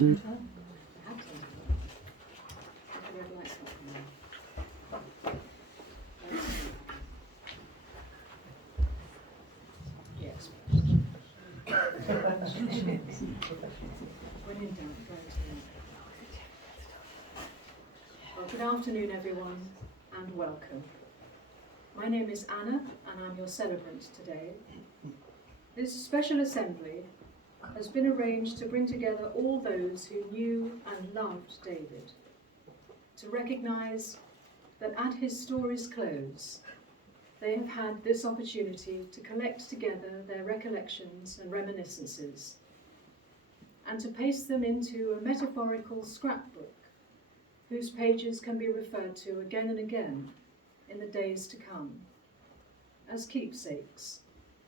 Well, good afternoon, everyone, and welcome. My name is Anna, and I'm your celebrant today. This special assembly has been arranged to bring together all those who knew and loved David, to recognise that at his story's close, they have had this opportunity to collect together their recollections and reminiscences, and to paste them into a metaphorical scrapbook whose pages can be referred to again and again in the days to come, as keepsakes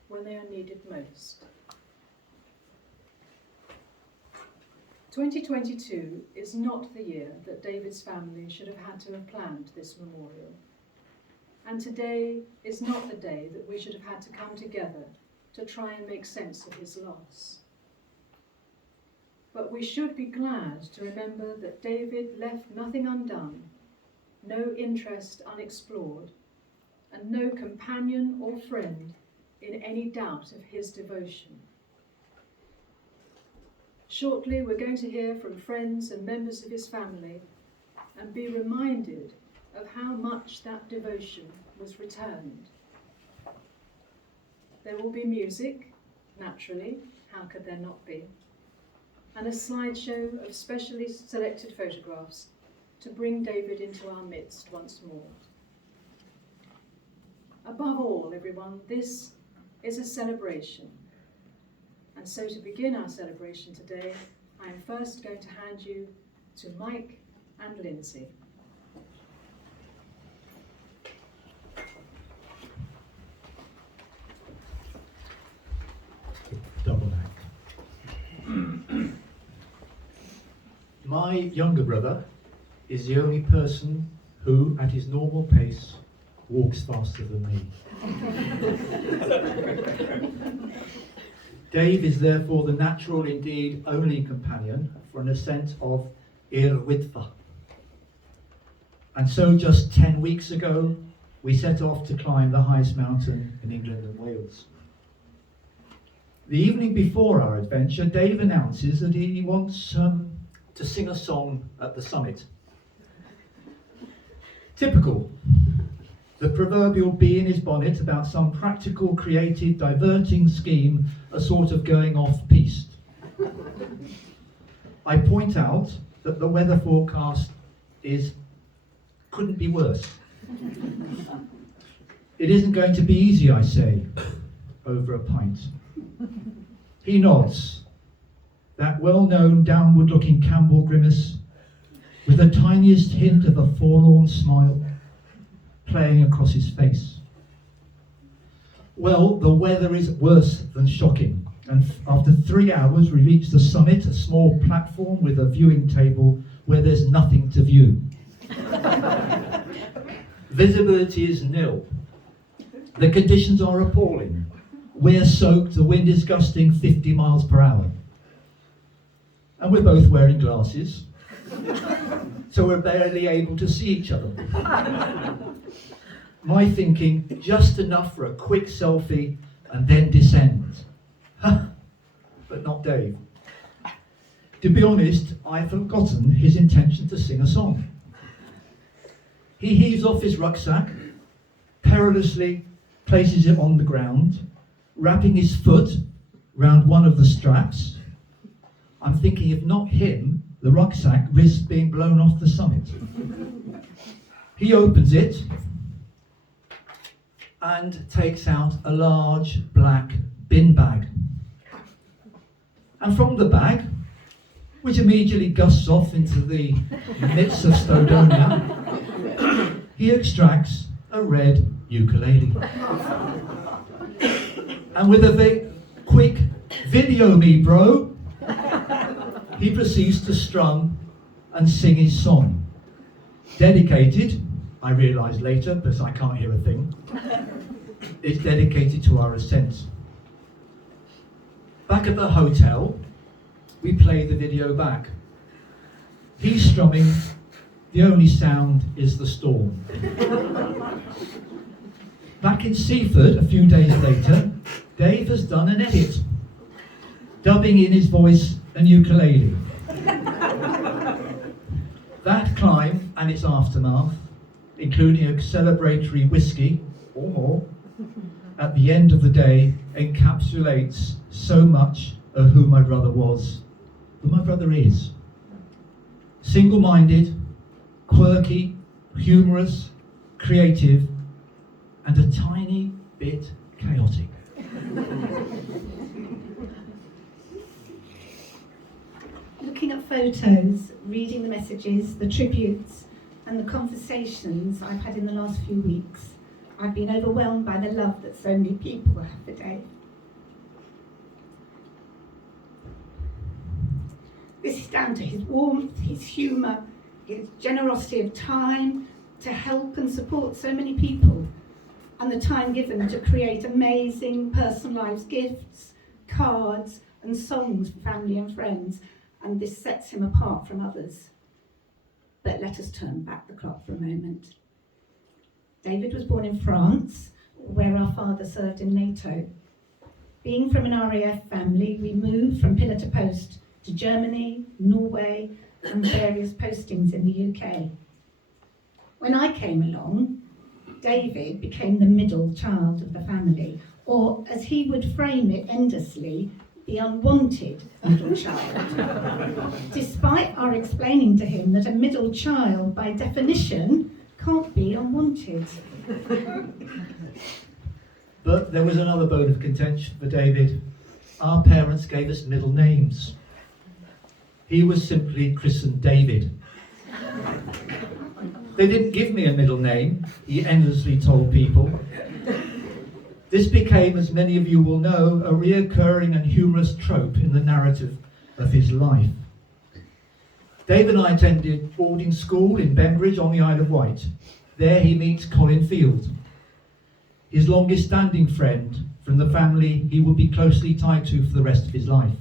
when they are needed most. 2022 is not the year that David's family should have had to have planned this memorial. And today is not the day that we should have had to come together to try and make sense of his loss. But we should be glad to remember that David left nothing undone, no interest unexplored, and no companion or friend in any doubt of his devotion. Shortly, we're going to hear from friends and members of his family and be reminded of how much that devotion was returned. There will be music, naturally, how could there not be, and a slideshow of specially selected photographs to bring David into our midst once more. Above all, everyone, this is a celebration. And so to begin our celebration today, I am first going to hand you to Mike and Lindsay. Double act. My younger brother is the only person who, at his normal pace, walks faster than me. Dave is therefore the natural, indeed only companion for an ascent of Irwidfa. And so just 10 weeks ago, we set off to climb the highest mountain in England and Wales. The evening before our adventure, Dave announces that he wants to sing a song at the summit. Typical. The proverbial bee in his bonnet about some practical, creative, diverting scheme, a sort of going off-piste. I point out that the weather forecast couldn't be worse. It isn't going to be easy, I say, over a pint. He nods, that well-known downward-looking Campbell grimace, with the tiniest hint of a forlorn smile playing across his face. Well, the weather is worse than shocking, and after 3 hours we reach the summit, a small platform with a viewing table where there's nothing to view. Visibility is nil. The conditions are appalling. We're soaked, the wind is gusting 50 miles per hour. And we're both wearing glasses, so we're barely able to see each other. My thinking, just enough for a quick selfie and then descend. But not Dave. To be honest, I've forgotten his intention to sing a song. He heaves off his rucksack, perilously places it on the ground, wrapping his foot round one of the straps. I'm thinking, if not him, the rucksack risks being blown off the summit. He opens it and takes out a large black bin bag. And from the bag, which immediately gusts off into the midst of Snowdonia, he extracts a red ukulele. And with a quick "video me, bro," he proceeds to strum and sing his song. Dedicated, I realised later, because I can't hear a thing, it's dedicated to our ascent. Back at the hotel, we play the video back, He's strumming, the only sound is the storm. Back in Seaford, a few days later, Dave has done an edit, dubbing in his voice and ukulele. That climb and its aftermath, including a celebratory whiskey, or more, at the end of the day encapsulates so much of who my brother was, who my brother is. Single-minded, quirky, humorous, creative, and a tiny bit chaotic. Looking at photos, reading the messages, the tributes, and the conversations I've had in the last few weeks, I've been overwhelmed by the love that so many people have for Dave. This is down to his warmth, his humour, his generosity of time to help and support so many people, and the time given to create amazing personalised gifts, cards, and songs for family and friends, and this sets him apart from others. But let us turn back the clock for a moment. David was born in France, where our father served in NATO. Being from an RAF family, we moved from pillar to post to Germany, Norway, and various postings in the UK. When I came along, David became the middle child of the family, or as he would frame it endlessly, the unwanted middle child. Despite our explaining to him that a middle child, by definition, can't be unwanted. But there was another bone of contention for David. Our parents gave us middle names. He was simply christened David. They didn't give me a middle name, he endlessly told people. This became, as many of you will know, a reoccurring and humorous trope in the narrative of his life. Dave and I attended boarding school in Bembridge on the Isle of Wight. There he meets Colin Field, his longest standing friend from the family he would be closely tied to for the rest of his life.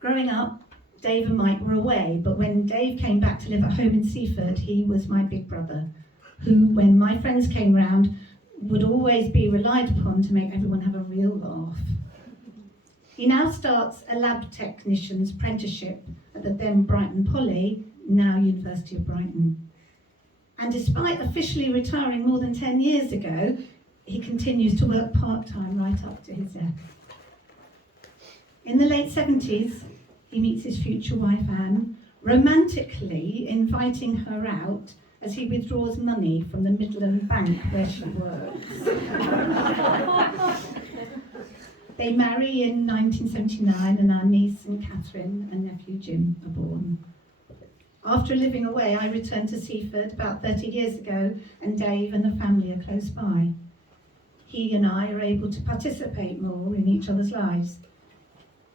Growing up, Dave and Mike were away, but when Dave came back to live at home in Seaford, he was my big brother, who, when my friends came round, would always be relied upon to make everyone have a real laugh. He now starts a lab technician's apprenticeship at the then Brighton Poly, now University of Brighton. And despite officially retiring more than 10 years ago, he continues to work part-time right up to his death. In the late 70s, he meets his future wife Anne, romantically inviting her out as he withdraws money from the Midland Bank where she works. They marry in 1979 and our niece and Catherine and nephew Jim are born. After living away, I returned to Seaford about 30 years ago, and Dave and the family are close by. He and I are able to participate more in each other's lives.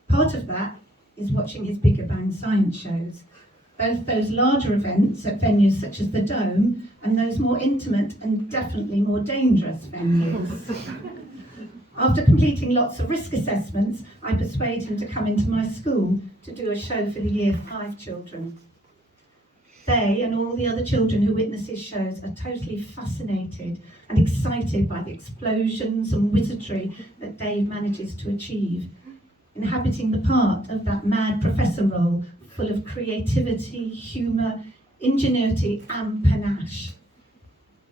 Part of that is watching his Bigger Bang science shows, both those larger events at venues such as the Dome and those more intimate and definitely more dangerous venues. After completing lots of risk assessments, I persuade him to come into my school to do a show for the Year 5 children. They and all the other children who witness his shows are totally fascinated and excited by the explosions and wizardry that Dave manages to achieve, inhabiting the part of that mad professor role full of creativity, humour, ingenuity and panache.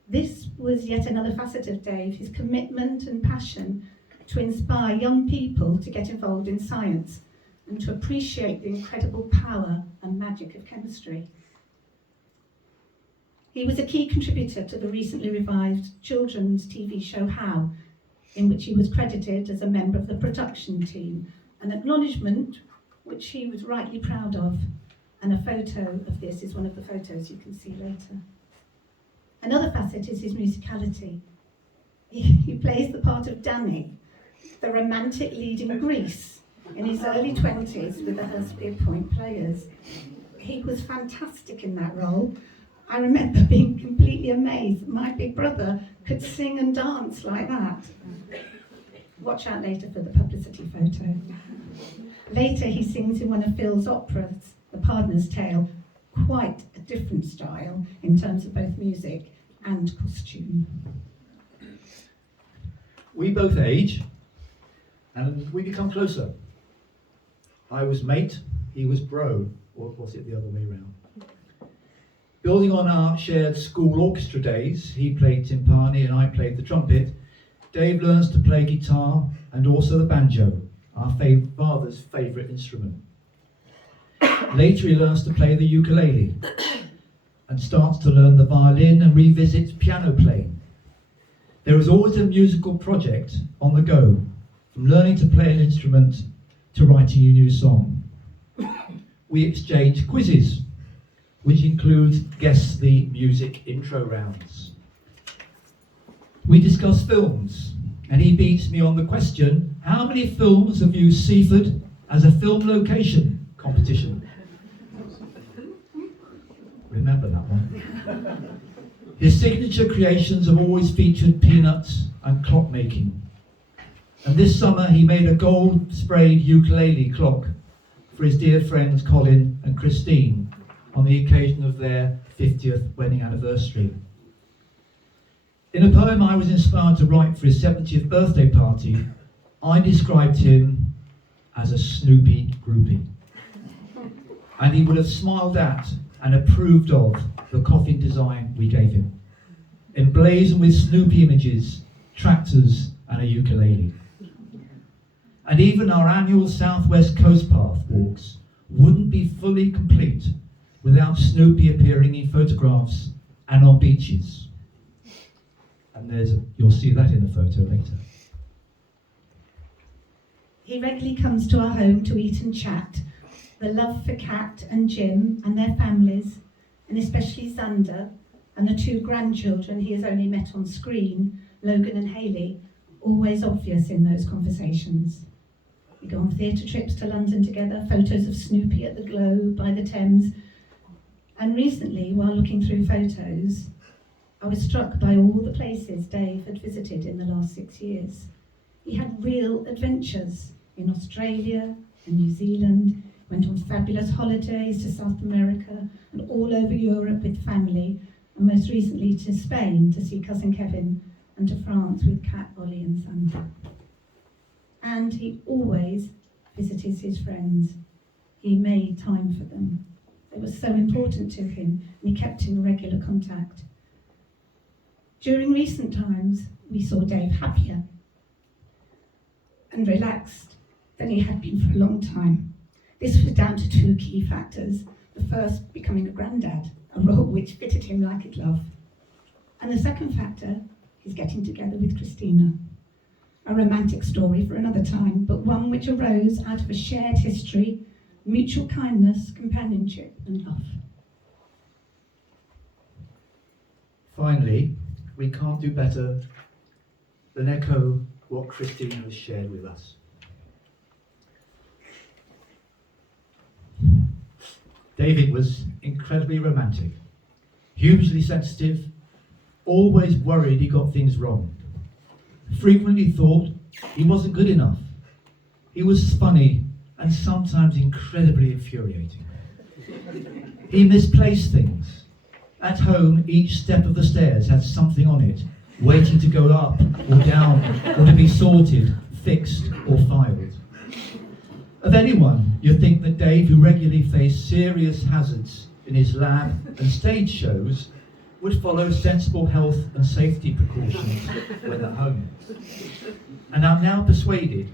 This was yet another facet of Dave, his commitment and passion to inspire young people to get involved in science and to appreciate the incredible power and magic of chemistry. He was a key contributor to the recently revived children's TV show How, in which he was credited as a member of the production team, an acknowledgement which he was rightly proud of, and a photo of this is one of the photos you can see later. Another facet is his musicality. He plays the part of Danny, the romantic lead in Grease, in his early 20s with the Hurstfield Point Players. He was fantastic in that role. I remember being completely amazed that my big brother could sing and dance like that. Watch out later for the publicity photo. Later he sings in one of Phil's operas, The Pardoner's Tale, quite a different style in terms of both music and costume. We both age, and we become closer. I was mate, he was bro, or was it the other way around? Building on our shared school orchestra days, he played timpani and I played the trumpet, Dave learns to play guitar and also the banjo, our father's favourite instrument. Later he learns to play the ukulele and starts to learn the violin and revisits piano playing. There is always a musical project on the go, from learning to play an instrument to writing a new song. We exchange quizzes, which includes Guess the Music intro rounds. We discuss films, and he beats me on the question, how many films have used Seaford as a film location competition? Remember that one. His signature creations have always featured peanuts and clockmaking. And this summer he made a gold-sprayed ukulele clock for his dear friends Colin and Christine on the occasion of their 50th wedding anniversary. In a poem I was inspired to write for his 70th birthday party, I described him as a Snoopy groupie. And he would have smiled at and approved of the coffin design we gave him, emblazoned with Snoopy images, tractors and a ukulele. And even our annual Southwest Coast Path walks wouldn't be fully complete without Snoopy appearing in photographs and on beaches. And you'll see that in a photo later. He regularly comes to our home to eat and chat. The love for Kat and Jim and their families, and especially Xander and the two grandchildren he has only met on screen, Logan and Hayley, always obvious in those conversations. We go on theatre trips to London together, photos of Snoopy at the Globe by the Thames. And recently, while looking through photos, I was struck by all the places Dave had visited in the last 6 years. He had real adventures in Australia and New Zealand, went on fabulous holidays to South America and all over Europe with family, and most recently to Spain to see cousin Kevin, and to France with Kat, Ollie and Sandra. And he always visited his friends. He made time for them. They were so important to him, and he kept in regular contact. During recent times, we saw Dave happier and relaxed than he had been for a long time. This was down to two key factors. The first, becoming a granddad, a role which fitted him like a glove. And the second factor, his getting together with Christina. A romantic story for another time, but one which arose out of a shared history, mutual kindness, companionship and love. Finally, we can't do better than echo what Christina has shared with us. David was incredibly romantic, hugely sensitive, always worried he got things wrong, frequently thought he wasn't good enough. He was funny and sometimes incredibly infuriating. He misplaced things. At home, each step of the stairs had something on it, waiting to go up or down, or to be sorted, fixed or filed. Of anyone, you'd think that Dave, who regularly faced serious hazards in his lab and stage shows, would follow sensible health and safety precautions when at home. And I'm now persuaded,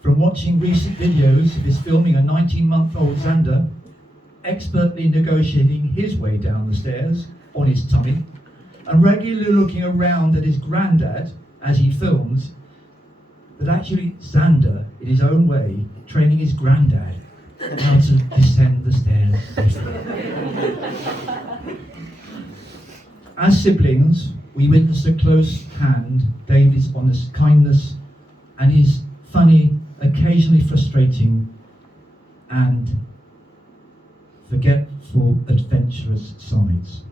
from watching recent videos of his filming a 19-month-old Xander, expertly negotiating his way down the stairs on his tummy, and regularly looking around at his granddad as he films, that actually Xander, in his own way, training his granddad how to descend the stairs safely. As siblings, we witnessed at close hand David's honest kindness and his funny, occasionally frustrating and forgetful, adventurous sides.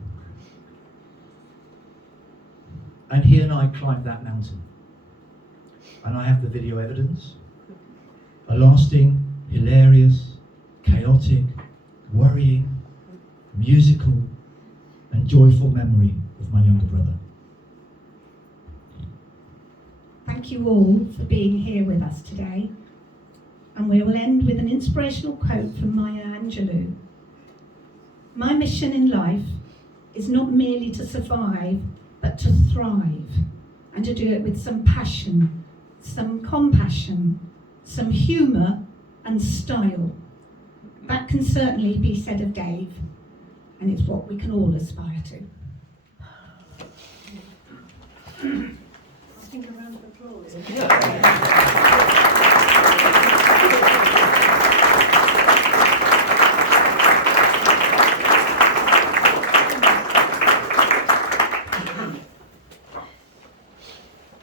And he and I climbed that mountain. And I have the video evidence, a lasting hilarious, chaotic, worrying, musical, and joyful memory of my younger brother. Thank you all for being here with us today. And we will end with an inspirational quote from Maya Angelou. My mission in life is not merely to survive, but to thrive, and to do it with some passion, some compassion, some humour and style. That can certainly be said of Dave, and it's what we can all aspire to. I think a round of applause.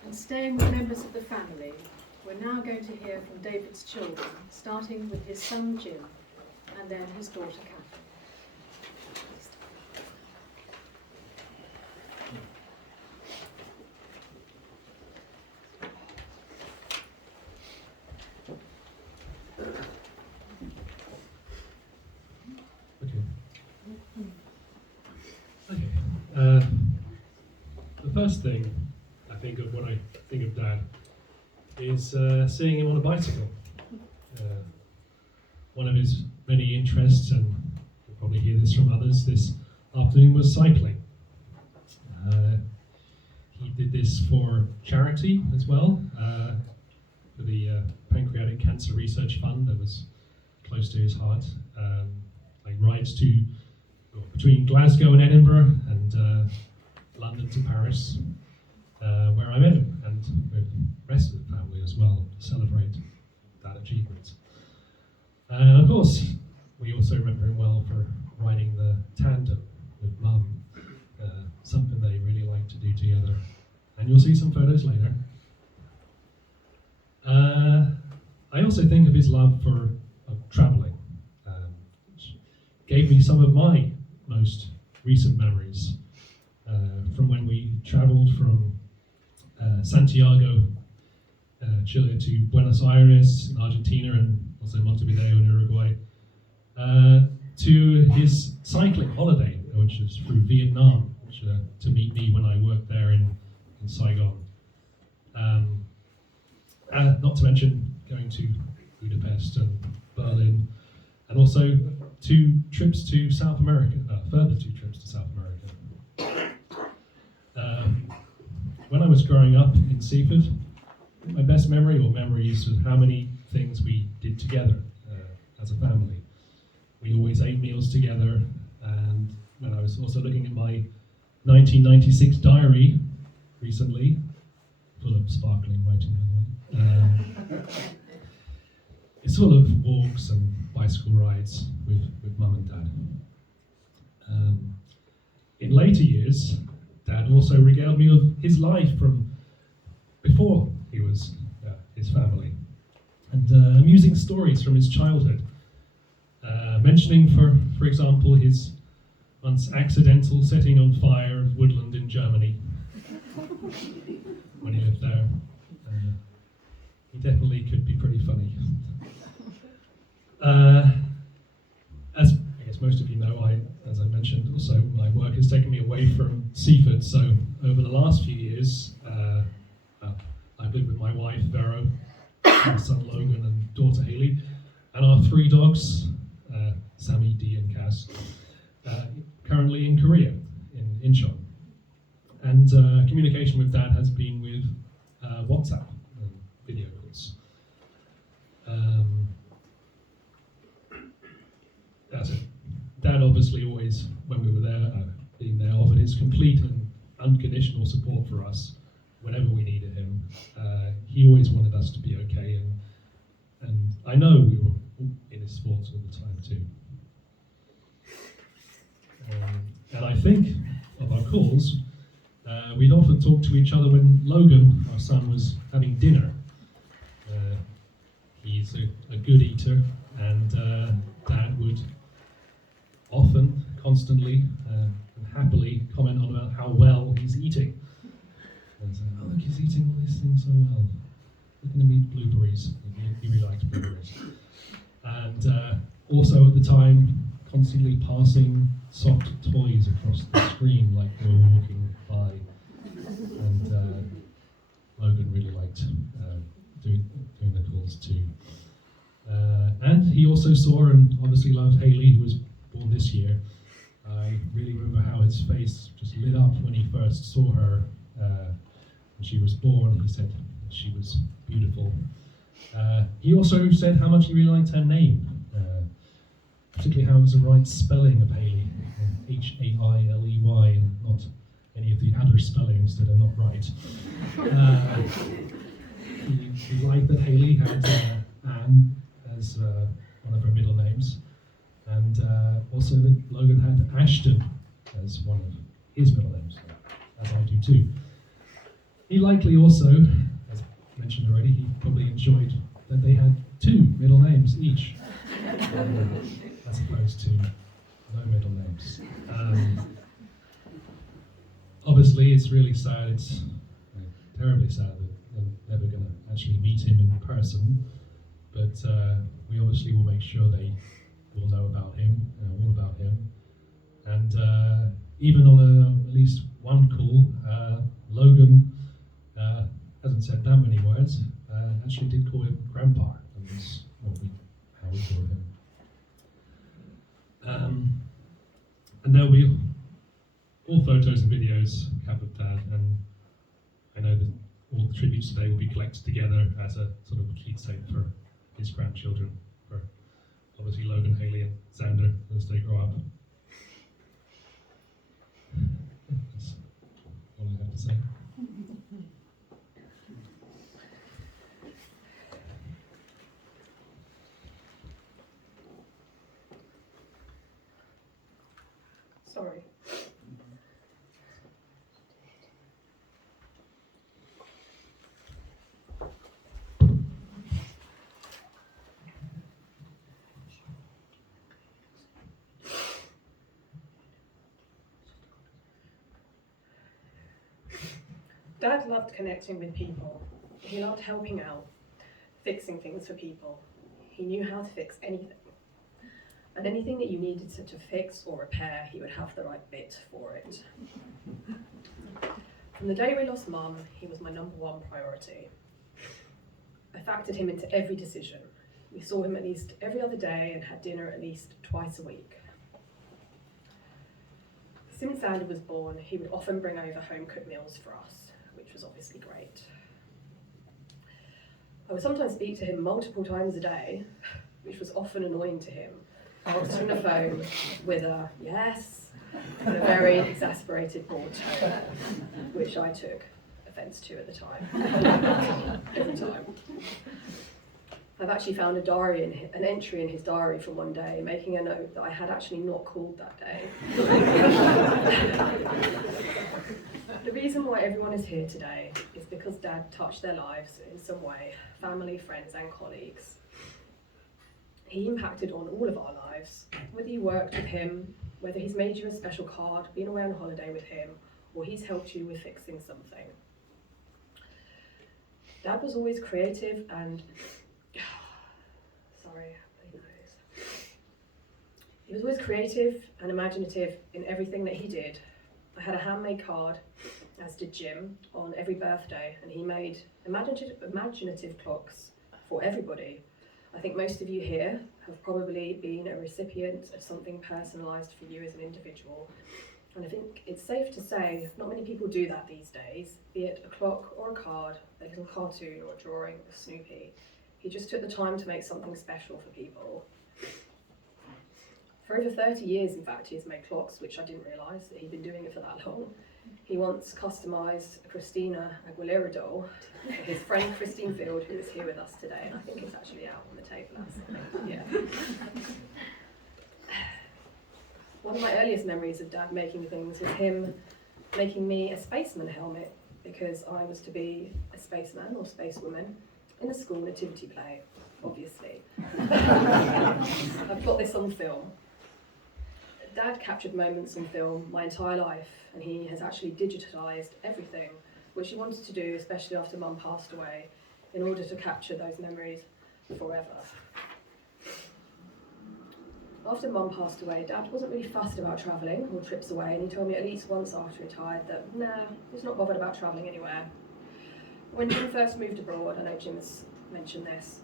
And staying with members of the family, we're now going to hear from David's children, starting with his son Jim and then his daughter Campbell. The first thing I think of when I think of Dad is seeing him on a bicycle. One of his many interests, and you'll probably hear this from others this afternoon, was cycling. He did this for charity as well, for the Pancreatic Cancer Research Fund that was close to his heart. Like rides between Glasgow and Edinburgh and London to Paris, where I met him, and with the rest of the family as well, to celebrate that achievement. And of course, we also remember him well for riding the tandem with Mum, something they really like to do together. And you'll see some photos later. I also think of his love for travelling, which gave me some of my most recent memories from when we travelled from Santiago, Chile, to Buenos Aires in Argentina, and also Montevideo in Uruguay, to his cycling holiday, which was through Vietnam, to meet me when I worked there in Saigon. Not to mention going to Budapest and Berlin, and also 2 trips to South America, further 2 trips to South America. When I was growing up in Seaford, my best memory or memories of how many things we did together as a family. We always ate meals together, and when I was also looking at my 1996 diary recently, full of sparkling writing, by the way, it's full of walks and bicycle rides with Mum and Dad. In later years, Dad also regaled me of his life from before he was his family, and amusing stories from his childhood, mentioning, for example, his once accidental setting on fire of woodland in Germany when he lived there. He definitely could be pretty funny. As I guess most of you know, as I mentioned, also my work has taken me away from Seaford. So over the last few years, I've lived with my wife Vero, my son Logan, and daughter Haley, and our 3 dogs, Sammy, Dee, and Cass, currently in Korea, in Incheon. And communication with Dad has been with WhatsApp and video calls. That's it. Dad obviously always, when we were there, being there, offered his complete and unconditional support for us whenever we needed him. He always wanted us to be okay, and I know we were in his sports all the time too. And I think of our calls, we'd often talk to each other when Logan, our son, was having dinner. He's a good eater, and Dad would often, constantly, and happily comment on about how well he's eating. And say, oh, look, he's eating all these things so well. Look at him eat blueberries. He really likes blueberries. and also at the time constantly passing soft toys across the screen like we were walking by. And Logan really liked doing the calls too. And he also saw and obviously loved Haley, who was born this year. I really remember how his face just lit up when he first saw her when she was born. He said she was beautiful. He also said how much he really liked her name, particularly how it was the right spelling of Haley, Hailey, and not any of the other spellings that are not right. He liked that Haley had Anne as one of her middle names, and also that Logan had Ashton as one of his middle names, as I do too. He likely also, as mentioned already, he probably enjoyed that they had two middle names each, as opposed to no middle names. Obviously, it's really sad, it's terribly sad that we're never going to actually meet him in person, but we obviously will make sure they will know about him, all about him. And even on at least one call, Logan hasn't said that many words, actually did call him Grandpa, and that's how we call him. And there'll be all photos and videos we have of Dad, and I know that all the tributes today will be collected together as a sort of keepsake for his grandchildren, for obviously Logan, Haley, and Xander as they grow up. That's all I have to say. Sorry. Dad loved connecting with people. He loved helping out, fixing things for people. He knew how to fix anything. And anything that you needed to fix or repair, he would have the right bit for it. From the day we lost Mum, he was my number one priority. I factored him into every decision. We saw him at least every other day and had dinner at least twice a week. Since Xander was born, he would often bring over home-cooked meals for us, which was obviously great. I would sometimes speak to him multiple times a day, which was often annoying to him, answering the phone with a yes and a very exasperated bored tone, which I took offence to at the time, every time. I've actually found an entry in his diary from one day, making a note that I had actually not called that day. The reason why everyone is here today is because Dad touched their lives in some way, family, friends and colleagues. He impacted on all of our lives, whether you worked with him, whether he's made you a special card, been away on holiday with him, or he's helped you with fixing something. Dad was always creative and he was always creative and imaginative in everything that he did. I had a handmade card, as did Jim, on every birthday, and he made imaginative clocks for everybody. I think most of you here have probably been a recipient of something personalised for you as an individual. And I think it's safe to say not many people do that these days, be it a clock or a card, a little cartoon or a drawing of Snoopy. He just took the time to make something special for people. For over 30 years, in fact, he has made clocks, which I didn't realise that he'd been doing it for that long. He once customised a Christina Aguilera doll for his friend Christine Field, who is here with us today, and I think it's actually out on the table or something. Yeah. One of my earliest memories of Dad making things was him making me a spaceman helmet, because I was to be a spaceman or spacewoman in a school nativity play, obviously. I've got this on film. Dad captured moments on film my entire life, and he has actually digitised everything, which he wanted to do, especially after Mum passed away, in order to capture those memories forever. After Mum passed away, Dad wasn't really fussed about travelling or trips away, and he told me at least once after he retired that, nah, he's not bothered about travelling anywhere. When Jim first moved abroad, I know Jim has mentioned this,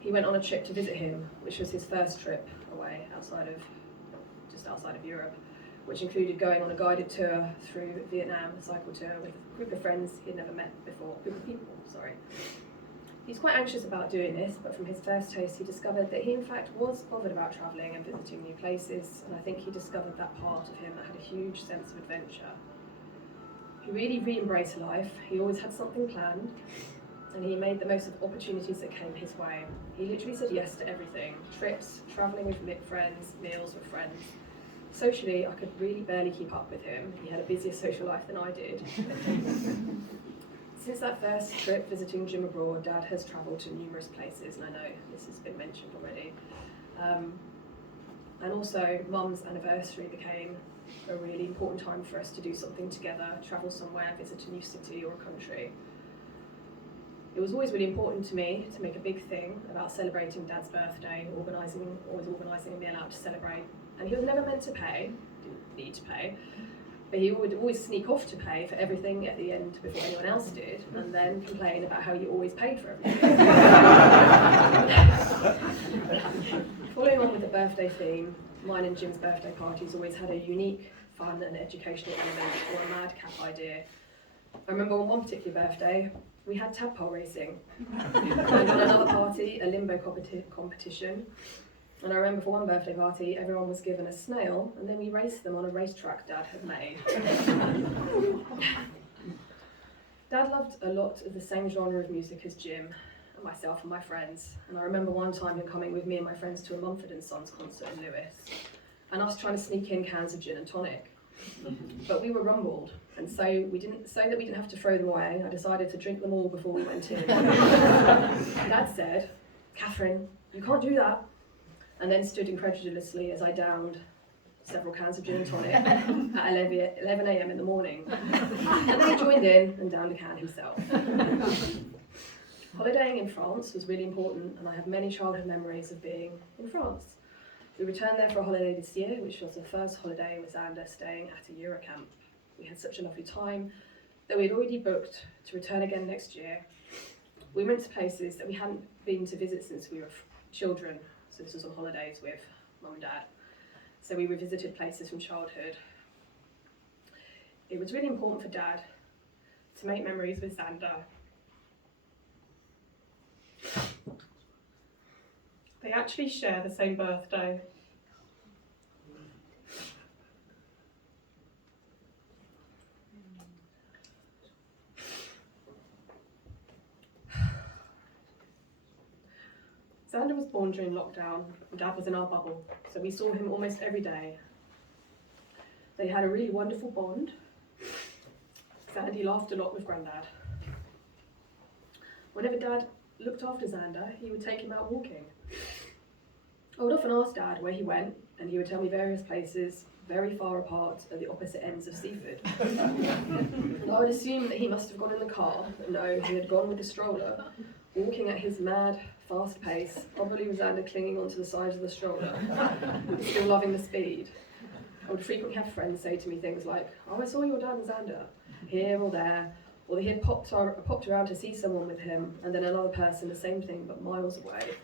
he went on a trip to visit him, which was his first trip away just outside of Europe, which included going on a guided tour through Vietnam, a cycle tour with a group of friends he'd never met before, group of people, sorry. He's quite anxious about doing this, but from his first taste he discovered that he in fact was bothered about travelling and visiting new places, and I think he discovered that part of him that had a huge sense of adventure. He really re-embraced life, he always had something planned, and he made the most of opportunities that came his way. He literally said yes to everything: trips, travelling with friends, meals with friends. Socially, I could really barely keep up with him. He had a busier social life than I did. Since that first trip visiting Jim abroad, Dad has travelled to numerous places, and I know this has been mentioned already. And also, Mum's anniversary became a really important time for us to do something together, travel somewhere, visit a new city or a country. It was always really important to me to make a big thing about celebrating Dad's birthday, always organising a meal out to celebrate. And he was never meant to pay, didn't need to pay, but he would always sneak off to pay for everything at the end before anyone else did, and then complain about how he always paid for everything. Following on with the birthday theme, mine and Jim's birthday parties always had a unique, fun and educational element or a madcap idea. I remember on one particular birthday, we had tadpole racing, and on another party, a limbo competition. And I remember for one birthday party, everyone was given a snail, and then we raced them on a racetrack Dad had made. Dad loved a lot of the same genre of music as Jim, and myself and my friends. And I remember one time him coming with me and my friends to a Mumford & Sons concert in Lewes, and us trying to sneak in cans of gin and tonic. But we were rumbled, and so that we didn't have to throw them away, I decided to drink them all before we went in. Dad said, "Catherine, you can't do that," and then stood incredulously as I downed several cans of gin and tonic at 11 a.m. in the morning. And then he joined in and downed a can himself. Holidaying in France was really important, and I have many childhood memories of being in France. We returned there for a holiday this year, which was the first holiday with Xander staying at a Eurocamp. We had such a lovely time that we had already booked to return again next year. We went to places that we hadn't been to visit since we were children, so this was on holidays with Mum and Dad. So we revisited places from childhood. It was really important for Dad to make memories with Xander. They actually share the same birthday. Xander was born during lockdown, and Dad was in our bubble, so we saw him almost every day. They had a really wonderful bond. Sandy laughed a lot with Grandad. Whenever Dad looked after Xander, he would take him out walking. I would often ask Dad where he went, and he would tell me various places very far apart at the opposite ends of Seaford. And I would assume that he must have gone in the car, but no, he had gone with the stroller, walking at his mad, fast pace, probably with Xander clinging onto the sides of the stroller, still loving the speed. I would frequently have friends say to me things like, "Oh, I saw your dad and Xander," here or there, or he had popped around to see someone with him, and then another person, the same thing, but miles away.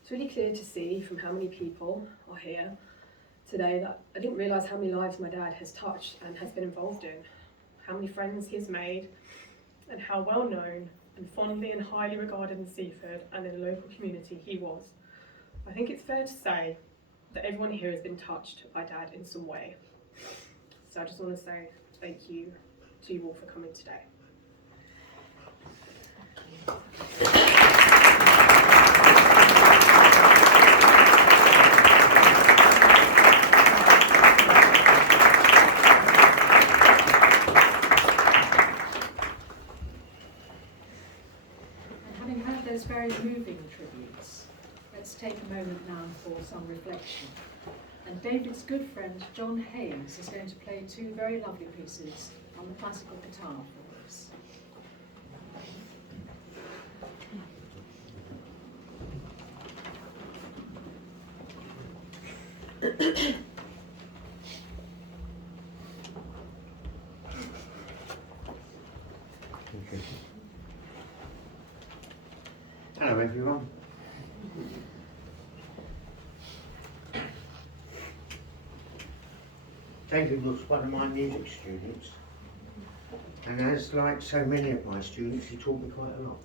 It's really clear to see from how many people are here today that I didn't realise how many lives my dad has touched and has been involved in, how many friends he has made, and how well known and fondly and highly regarded in Seaford and in the local community he was. I think it's fair to say that everyone here has been touched by Dad in some way. So I just want to say thank you to you all for coming today. Very moving tributes. Let's take a moment now for some reflection. And David's good friend John Hayes is going to play two very lovely pieces on the classical guitar for us. Hello everyone. David was one of my music students, and as like so many of my students, he taught me quite a lot.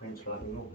Went slightly wrong.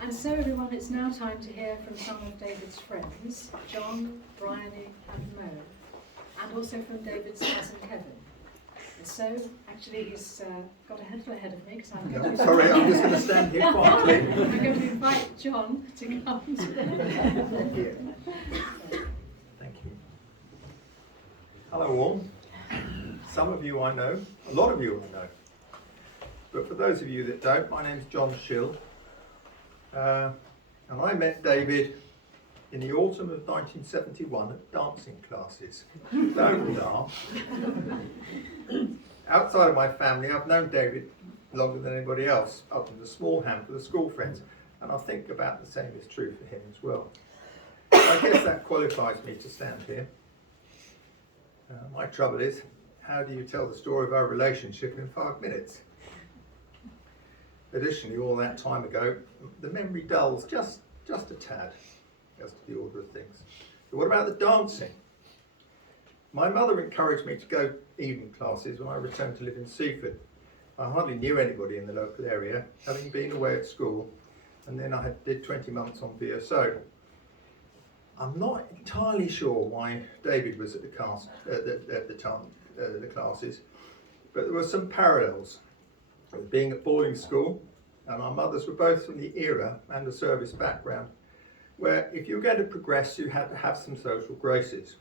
And so everyone, it's now time to hear from some of David's friends, John, Bryony and Mo, and also from David's cousin Kevin. And so, actually he's got a little ahead of me because I'm going to... Sorry, I'm just going to stand here quietly. I'm going to invite John to come today. Thank you. Thank you. Hello all. Some of you I know, a lot of you I know. but for those of you that don't, my name's John Schill, and I met David in the autumn of 1971 at dancing classes. Don't laugh. Outside of my family, I've known David longer than anybody else, up in the small handful of school friends, and I think about the same is true for him as well. I guess that qualifies me to stand here. My trouble is, how do you tell the story of our relationship in 5 minutes? Additionally, all that time ago, the memory dulls just a tad as to the order of things. But what about the dancing? My mother encouraged me to go evening classes when I returned to live in Seaford. I hardly knew anybody in the local area, having been away at school, and then I did 20 months on VSO. I'm not entirely sure why David was at the classes, but there were some parallels with being at boarding school, and our mothers were both from the era and a service background, where if you were going to progress, you had to have some social graces.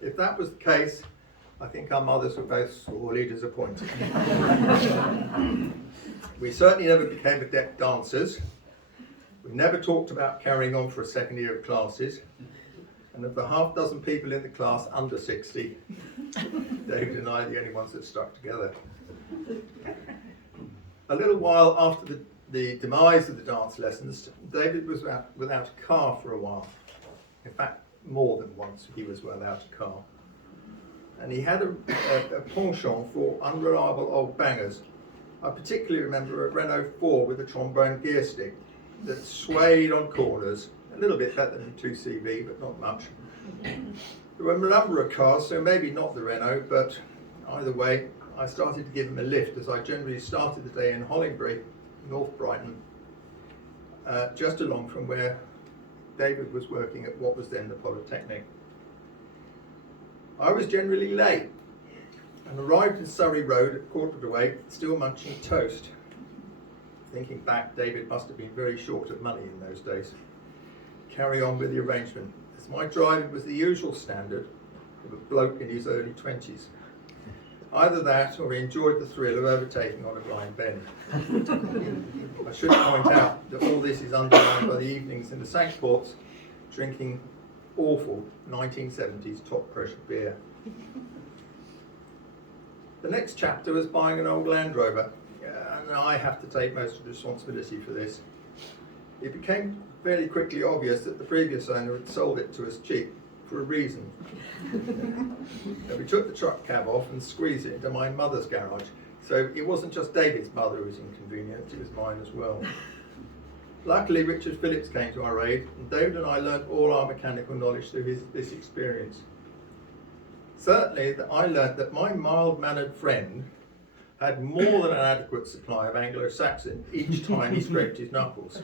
If that was the case, I think our mothers were both sorely disappointed. We certainly never became adept dancers. We never talked about carrying on for a second year of classes. And of the half dozen people in the class under 60, David and I are the only ones that stuck together. A little while after the demise of the dance lessons, David was without a car for a while. In fact, more than once he was without a car. And he had a penchant for unreliable old bangers. I particularly remember a Renault 4 with a trombone gear stick that swayed on corners, a little bit better than 2CV, but not much. There were a number of cars, so maybe not the Renault, but either way, I started to give him a lift as I generally started the day in Hollingbury, North Brighton, just along from where David was working at what was then the Polytechnic. I was generally late and arrived in Surrey Road at 8:15, still munching toast. Thinking back, David must have been very short of money in those days. Carry on with the arrangement, as my driving was the usual standard of a bloke in his early 20s. Either that, or he enjoyed the thrill of overtaking on a blind bend. I should point out that all this is underlined by the evenings in the St. Ports, drinking awful 1970s top pressure beer. The next chapter was buying an old Land Rover, and I have to take most of the responsibility for this. It became fairly quickly obvious that the previous owner had sold it to us cheap, for a reason. And we took the truck cab off and squeezed it into my mother's garage, so it wasn't just David's mother who was inconvenienced, it was mine as well. Luckily, Richard Phillips came to our aid, and David and I learnt all our mechanical knowledge through this experience. Certainly, I learnt that my mild-mannered friend had more than an adequate supply of Anglo-Saxon each time he scraped his knuckles.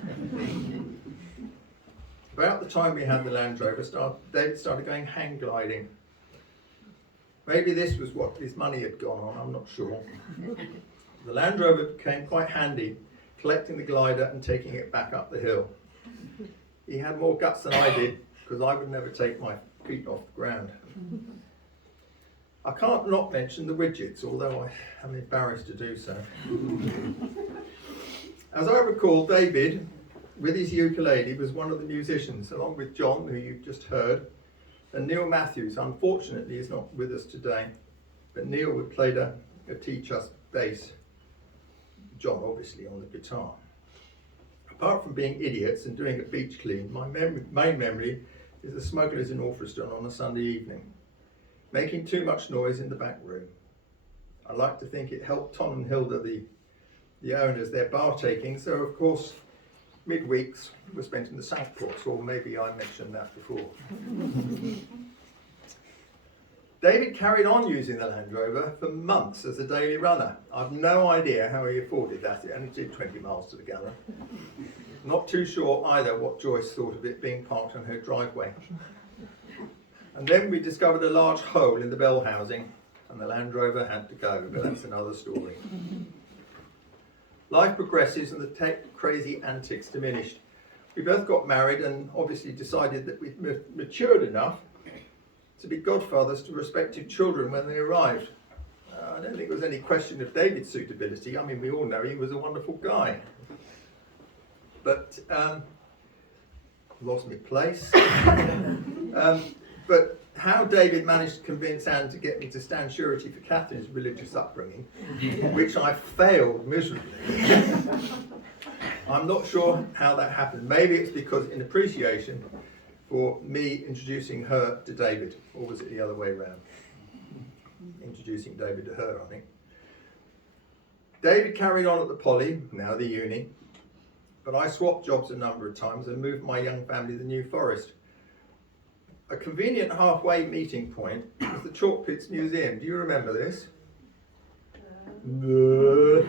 About the time we had the Land Rover, David started going hang gliding. Maybe this was what his money had gone on, I'm not sure. The Land Rover became quite handy, collecting the glider and taking it back up the hill. He had more guts than I did, because I would never take my feet off the ground. I can't not mention the widgets, although I am embarrassed to do so. As I recall, David, with his ukulele, was one of the musicians, along with John, who you've just heard, and Neil Matthews, unfortunately, is not with us today, but Neil would play to teach us bass. John, obviously, on the guitar. Apart from being idiots and doing a beach clean, my main memory is the smugglers in Orpheuston on a Sunday evening, making too much noise in the back room. I like to think it helped Tom and Hilda, the owners, their bar taking, so of course midweeks were spent in the St. Ports, or maybe I mentioned that before. David carried on using the Land Rover for months as a daily runner. I've no idea how he afforded that, it only did 20 miles to the gallon. Not too sure either what Joyce thought of it being parked on her driveway. And then we discovered a large hole in the bell housing, and the Land Rover had to go, but that's another story. Life progresses and the crazy antics diminished. We both got married and obviously decided that we'd matured enough to be godfathers to respective children when they arrived. I don't think there was any question of David's suitability. I mean, we all know he was a wonderful guy. But, lost my place. But how David managed to convince Anne to get me to stand surety for Catherine's religious upbringing, which I failed miserably. I'm not sure how that happened. Maybe it's because in appreciation for me introducing her to David, or was it the other way around? Introducing David to her, I think. David carried on at the Poly, now the Uni, but I swapped jobs a number of times and moved my young family to the New Forest. A convenient halfway meeting point was the Chalk Pits Museum. Do you remember this? No,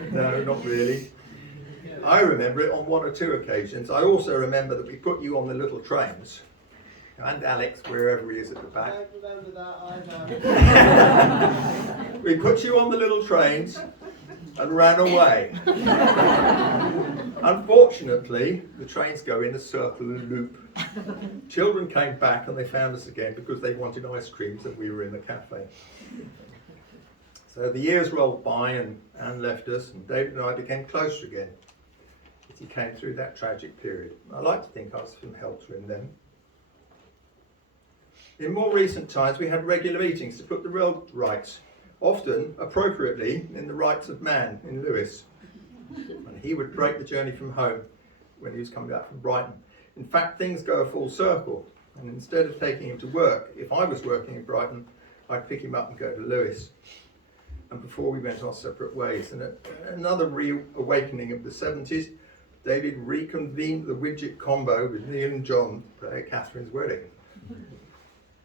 not really. I remember it on one or two occasions. I also remember that we put you on the little trains, and Alex, wherever he is at the back. I remember that, I know. We put you on the little trains and ran away. Unfortunately, the trains go in a circle and loop. Children came back and they found us again because they wanted ice creams and we were in the cafe. So the years rolled by and Anne left us, and David and I became closer again as he came through that tragic period. I like to think I was some help to him then. In more recent times, we had regular meetings to put the road rights, often appropriately in the Rights of Man in Lewes. And he would break the journey from home when he was coming back from Brighton. In fact, things go a full circle, and instead of taking him to work, if I was working in Brighton, I'd pick him up and go to Lewes. And before we went our separate ways. And at another reawakening of the 70s, David reconvened the widget combo with Neil and John at Catherine's wedding.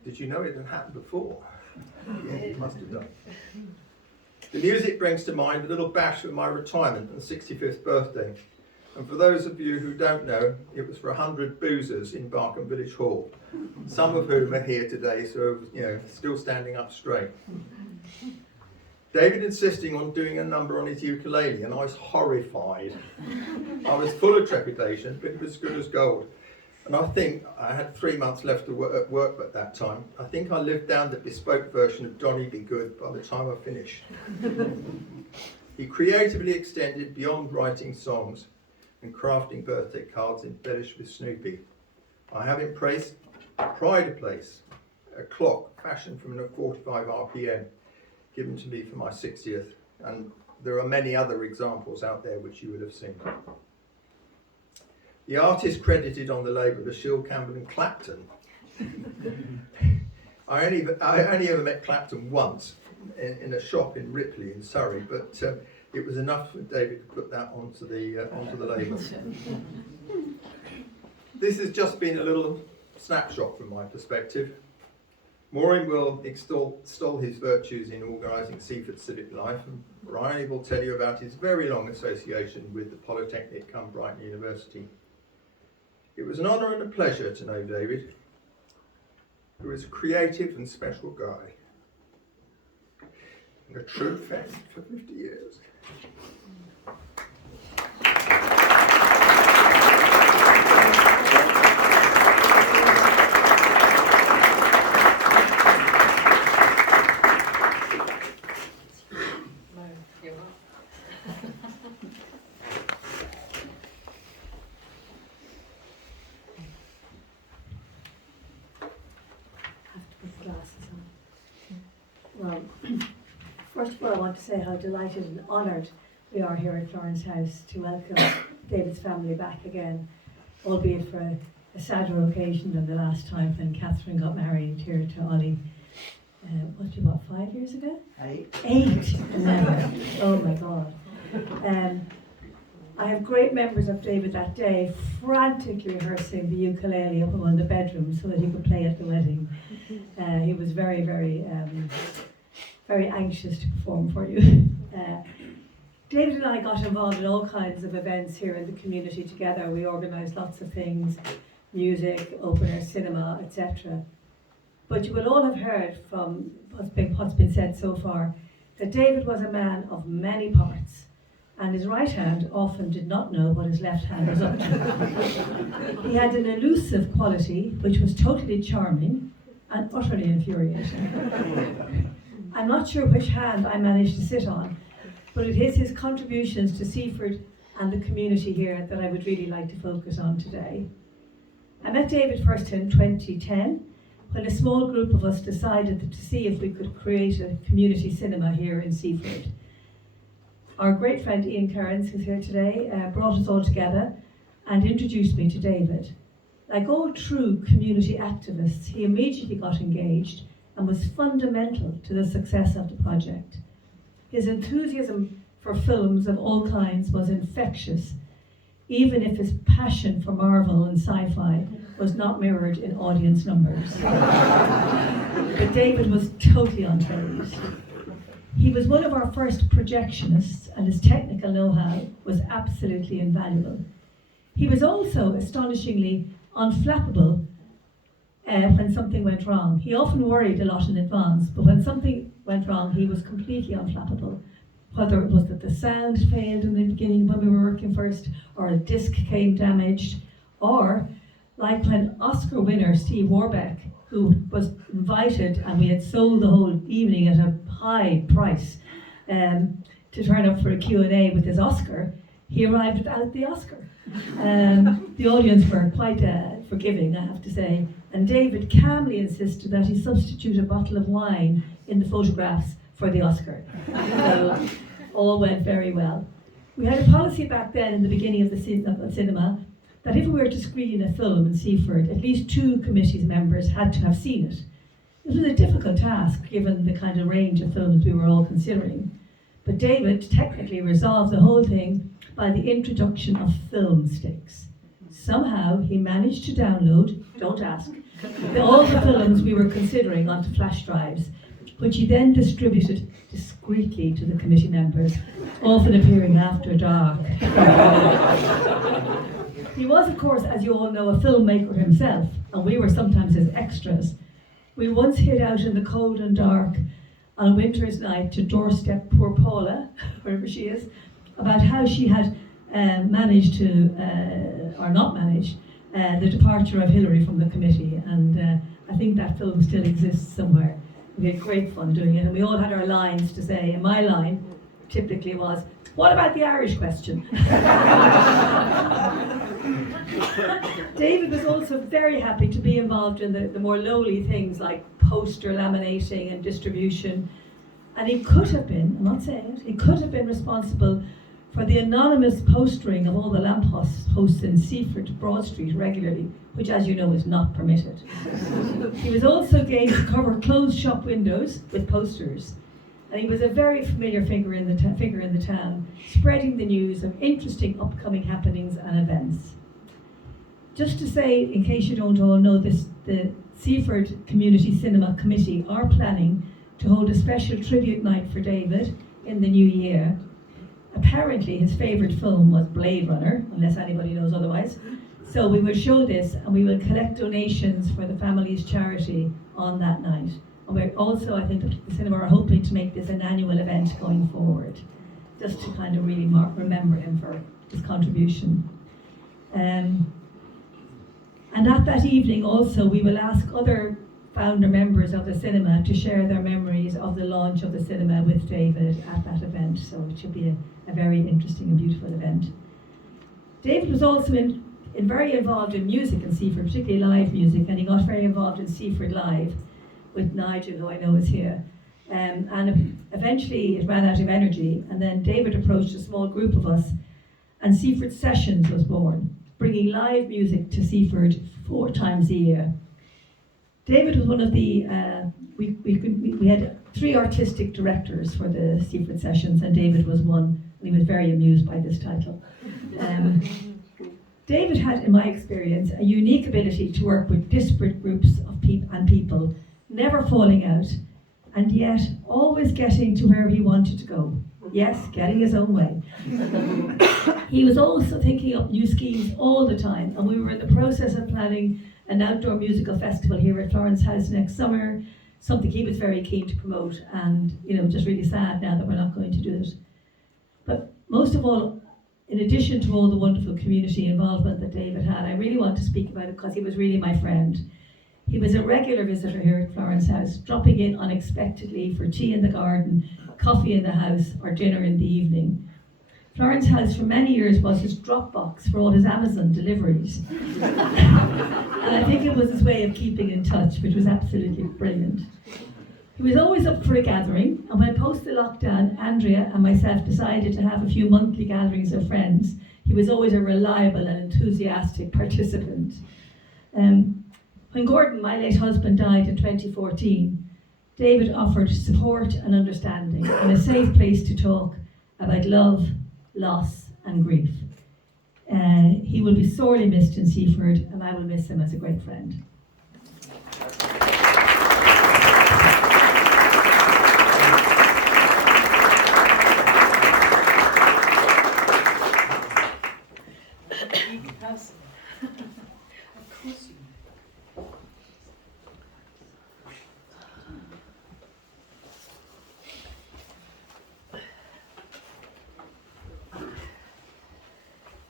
Did you know it had happened before? Yeah, it must have done. The music brings to mind a little bash for my retirement and 65th birthday. And for those of you who don't know, it was for 100 boozers in Barkham Village Hall, some of whom are here today, so still standing up straight. David insisting on doing a number on his ukulele, and I was horrified. I was full of trepidation, but it was good as gold. And I think I had 3 months left at work at that time. I think I lived down the bespoke version of Johnny Be Good by the time I finished. He creatively extended beyond writing songs and crafting birthday cards embellished with Snoopy. I have in praise Pride of Place, a clock fashioned from a 45 RPM, given to me for my 60th. And there are many other examples out there which you would have seen. The artist credited on the label are Campbell and Clapton. I only ever met Clapton once in a shop in Ripley in Surrey, but it was enough for David to put that onto the label. This has just been a little snapshot from my perspective. Maureen will extol his virtues in organising Seaford's civic life, and Brian will tell you about his very long association with the Polytechnic come Brighton University. It was an honour and a pleasure to know David, who is a creative and special guy, and a true friend for 50 years. Well, first of all, I want to say how delighted and honoured we are here at Florence House to welcome David's family back again, albeit for a sadder occasion than the last time when Catherine got married here to Ollie. 5 years ago? 8. 8! Never. Oh my God. I have great memories of David that day, frantically rehearsing the ukulele up in one of the bedrooms so that he could play at the wedding. He was very, very, very anxious to perform for you. David and I got involved in all kinds of events here in the community together. We organised lots of things, music, open air cinema, etc. But you will all have heard from what's been said so far that David was a man of many parts, and his right hand often did not know what his left hand was up to. He had an elusive quality which was totally charming and utterly infuriating. And I'm not sure which hand I managed to sit on, but it is his contributions to Seaford and the community here that I would really like to focus on today. I met David first in 2010 when a small group of us decided to see if we could create a community cinema here in Seaford. Our great friend Ian Cairns, who's here today, brought us all together and introduced me to David. Like all true community activists, he immediately got engaged and was fundamental to the success of the project. His enthusiasm for films of all kinds was infectious, even if his passion for Marvel and sci-fi was not mirrored in audience numbers. But David was totally unfazed. He was one of our first projectionists, and his technical know-how was absolutely invaluable. He was also astonishingly unflappable when something went wrong. He often worried a lot in advance, but when something went wrong, he was completely unflappable. Whether it was that the sound failed in the beginning when we were working first, or a disc came damaged, or like when Oscar winner Steve Warbeck, who was invited and we had sold the whole evening at a high price to turn up for a Q&A with his Oscar, he arrived without the Oscar. The audience were quite forgiving, I have to say, and David calmly insisted that he substitute a bottle of wine in the photographs for the Oscar. So all went very well. We had a policy back then in the beginning of the cinema that if we were to screen a film in Seaford, at least 2 committee's members had to have seen it. It was a difficult task given the kind of range of films we were all considering. But David technically resolved the whole thing by the introduction of film sticks. Somehow he managed to download, don't ask, all the films we were considering onto flash drives, which he then distributed discreetly to the committee members, often appearing after dark. He was, of course, as you all know, a filmmaker himself, and we were sometimes his extras. We once hid out in the cold and dark on a winter's night to doorstep poor Paula, wherever she is, about how she had managed to, or not managed, the departure of Hillary from the committee. And I think that film still exists somewhere. We had great fun doing it, and we all had our lines to say. And my line typically was, "What about the Irish question?" David was also very happy to be involved in the more lowly things like poster laminating and distribution. And he could have been, I'm not saying it, he could have been responsible for the anonymous postering of all the lampposts in Seaford, Broad Street regularly, which, as you know, is not permitted. He was also game to cover closed shop windows with posters, and he was a very familiar figure in the town, spreading the news of interesting upcoming happenings and events. Just to say, in case you don't all know this, the Seaford Community Cinema Committee are planning to hold a special tribute night for David in the new year. Apparently his favourite film was Blade Runner, unless anybody knows otherwise. So we will show this and we will collect donations for the family's charity on that night. And we're also, I think the cinema are hoping to make this an annual event going forward, just to kind of really remember him for his contribution. And at that evening also we will ask other founder members of the cinema to share their memories of the launch of the cinema with David at that event. So it should be a very interesting and beautiful event. David was also very involved in music in Seaford, particularly live music, and he got very involved in Seaford Live with Nigel, who I know is here. And eventually it ran out of energy, and then David approached a small group of us, and Seaford Sessions was born, bringing live music to Seaford 4 times a year. David was one of the, we had 3 artistic directors for the Seaford Sessions, and David was one, and he was very amused by this title. David had, in my experience, a unique ability to work with disparate groups of people, never falling out, and yet always getting to where he wanted to go. Yes, getting his own way. He was also thinking up new schemes all the time, and we were in the process of planning an outdoor musical festival here at Florence House next summer, something he was very keen to promote, and just really sad now that we're not going to do it. But most of all, in addition to all the wonderful community involvement that David had, I really want to speak about it because he was really my friend. He was a regular visitor here at Florence House, dropping in unexpectedly for tea in the garden, coffee in the house, or dinner in the evening. Florence House for many years was his drop box for all his Amazon deliveries. And I think it was his way of keeping in touch, which was absolutely brilliant. He was always up for a gathering, and when post the lockdown, Andrea and myself decided to have a few monthly gatherings of friends, he was always a reliable and enthusiastic participant. When Gordon, my late husband, died in 2014, David offered support and understanding and a safe place to talk about love, loss and grief. He will be sorely missed in Seaford, and I will miss him as a great friend. Of course you know.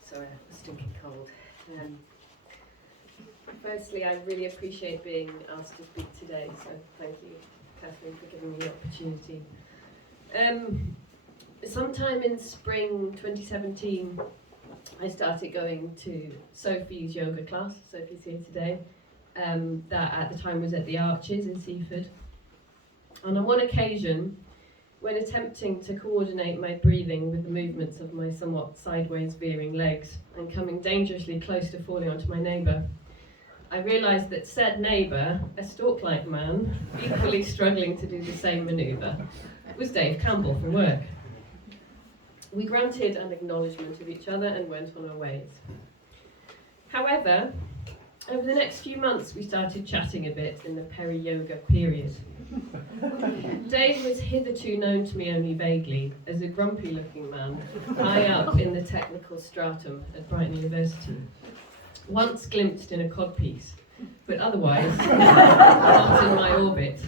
Sorry, I'm stinking cold. Firstly, I really appreciate being asked to speak today, so thank you, Catherine, for giving me the opportunity. Sometime in spring 2017, I started going to Sophie's yoga class. Sophie's here today. That at the time was at the Arches in Seaford. And on one occasion, when attempting to coordinate my breathing with the movements of my somewhat sideways veering legs and coming dangerously close to falling onto my neighbour, I realised that said neighbour, a stork-like man, equally struggling to do the same manoeuvre, was Dave Campbell from work. We granted an acknowledgement of each other and went on our ways. However, over the next few months we started chatting a bit in the peri-yoga period. Dave was hitherto known to me only vaguely as a grumpy-looking man high up in the technical stratum at Brighton University, once glimpsed in a codpiece, but otherwise not in my orbit.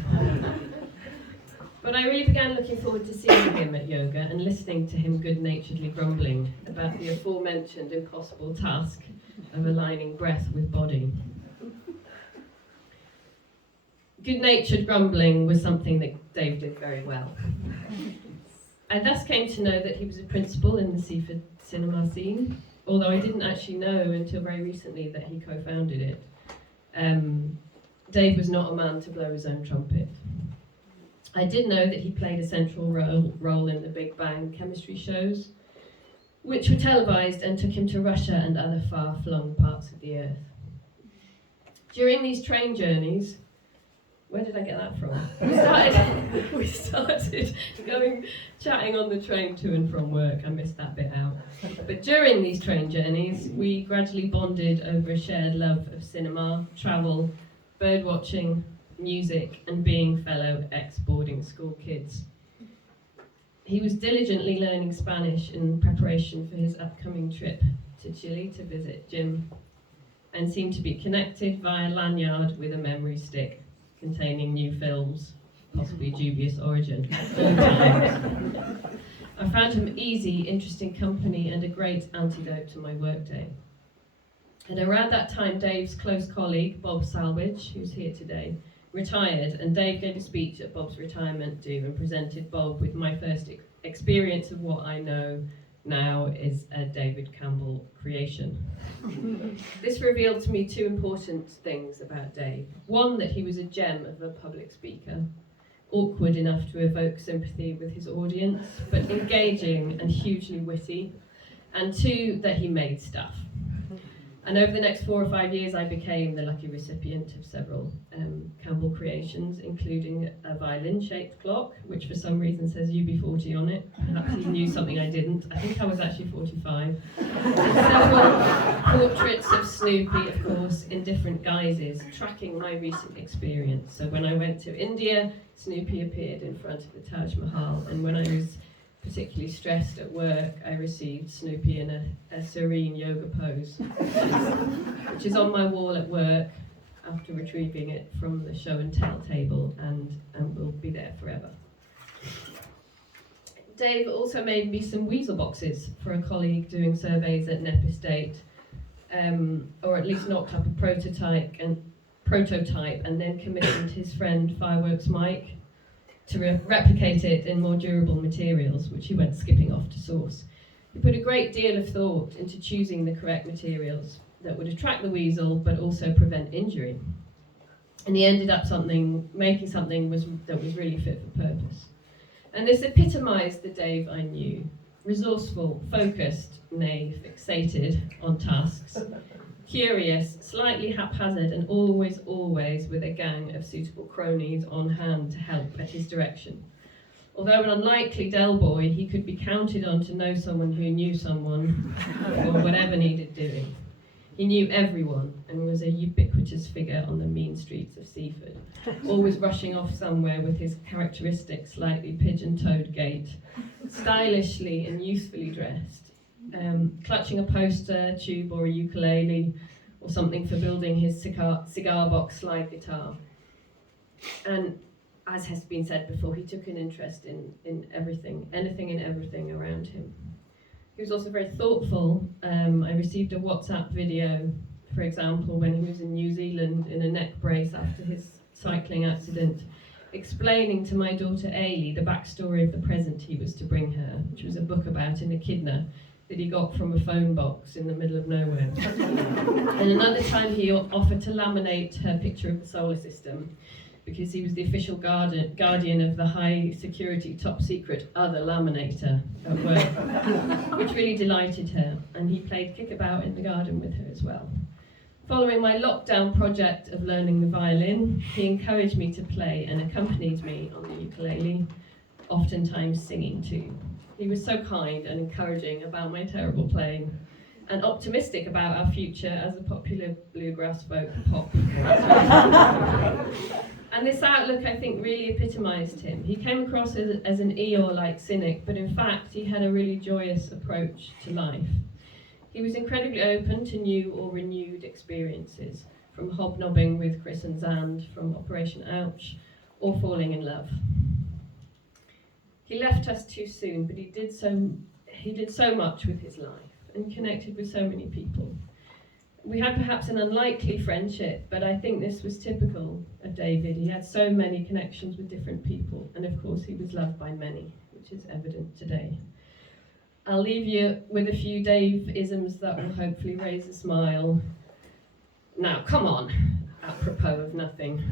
But I really began looking forward to seeing him at yoga and listening to him good-naturedly grumbling about the aforementioned impossible task of aligning breath with body. Good-natured grumbling was something that Dave did very well. I thus came to know that he was a principal in the Seaford cinema scene, although I didn't actually know until very recently that he co-founded it. Dave was not a man to blow his own trumpet. I did know that he played a central role in the Big Bang chemistry shows, which were televised and took him to Russia and other far-flung parts of the earth. During these train journeys, where did I get that from? We started chatting on the train to and from work. I missed that bit out. But during these train journeys, we gradually bonded over a shared love of cinema, travel, bird watching, music, and being fellow ex-boarding school kids. He was diligently learning Spanish in preparation for his upcoming trip to Chile to visit Jim, and seemed to be connected via lanyard with a memory stick containing new films, possibly dubious origin, at all times. I found him easy, interesting company and a great antidote to my workday. And around that time, Dave's close colleague, Bob Salwich, who's here today, retired, and Dave gave a speech at Bob's retirement do and presented Bob with my first experience of what I know now is a David Campbell creation. This revealed to me two important things about Dave. One, that he was a gem of a public speaker, awkward enough to evoke sympathy with his audience, but engaging and hugely witty. And two, that he made stuff. And over the next 4 or 5 years, I became the lucky recipient of several Campbell creations, including a violin-shaped clock, which for some reason says UB40 on it. Perhaps he knew something I didn't. I think I was actually 45. And several portraits of Snoopy, of course, in different guises, tracking my recent experience. So when I went to India, Snoopy appeared in front of the Taj Mahal, and when I was particularly stressed at work, I received Snoopy in a serene yoga pose, which is on my wall at work after retrieving it from the show and tell table, and will be there forever. Dave also made me some weasel boxes for a colleague doing surveys at Knepp Estate, or at least knocked up a prototype prototype and then commissioned his friend Fireworks Mike to replicate it in more durable materials, which he went skipping off to source. He put a great deal of thought into choosing the correct materials that would attract the weasel but also prevent injury. And he ended up making something that was really fit for purpose. And this epitomised the Dave I knew. Resourceful, focused, nay, fixated on tasks. Curious, slightly haphazard, and always with a gang of suitable cronies on hand to help at his direction. Although an unlikely Del boy, he could be counted on to know someone who knew someone, or whatever needed doing. He knew everyone and was a ubiquitous figure on the mean streets of Seaford, always rushing off somewhere with his characteristic slightly pigeon-toed gait, stylishly and youthfully dressed, clutching a poster, tube or a ukulele, or something for building his cigar box slide guitar. And as has been said before, he took an interest in everything, anything and everything around him. He was also very thoughtful. I received a WhatsApp video, for example, when he was in New Zealand in a neck brace after his cycling accident, explaining to my daughter Ailey the backstory of the present he was to bring her, which was a book about an echidna that he got from a phone box in the middle of nowhere. And another time he offered to laminate her picture of the solar system, because he was the official guardian of the high security, top secret other laminator at work, which really delighted her, and he played kickabout in the garden with her as well. Following my lockdown project of learning the violin, he encouraged me to play and accompanied me on the ukulele, oftentimes singing too. He was so kind and encouraging about my terrible playing, and optimistic about our future as a popular bluegrass folk pop. And this outlook, I think, really epitomised him. He came across as an Eeyore-like cynic, but in fact, he had a really joyous approach to life. He was incredibly open to new or renewed experiences, from hobnobbing with Chris and Zand from Operation Ouch, or falling in love. He left us too soon, but he did so much with his life and connected with so many people. We had perhaps an unlikely friendship, but I think this was typical of David. He had so many connections with different people, and of course he was loved by many, which is evident today. I'll leave you with a few Dave-isms that will hopefully raise a smile. Now, come on, apropos of nothing.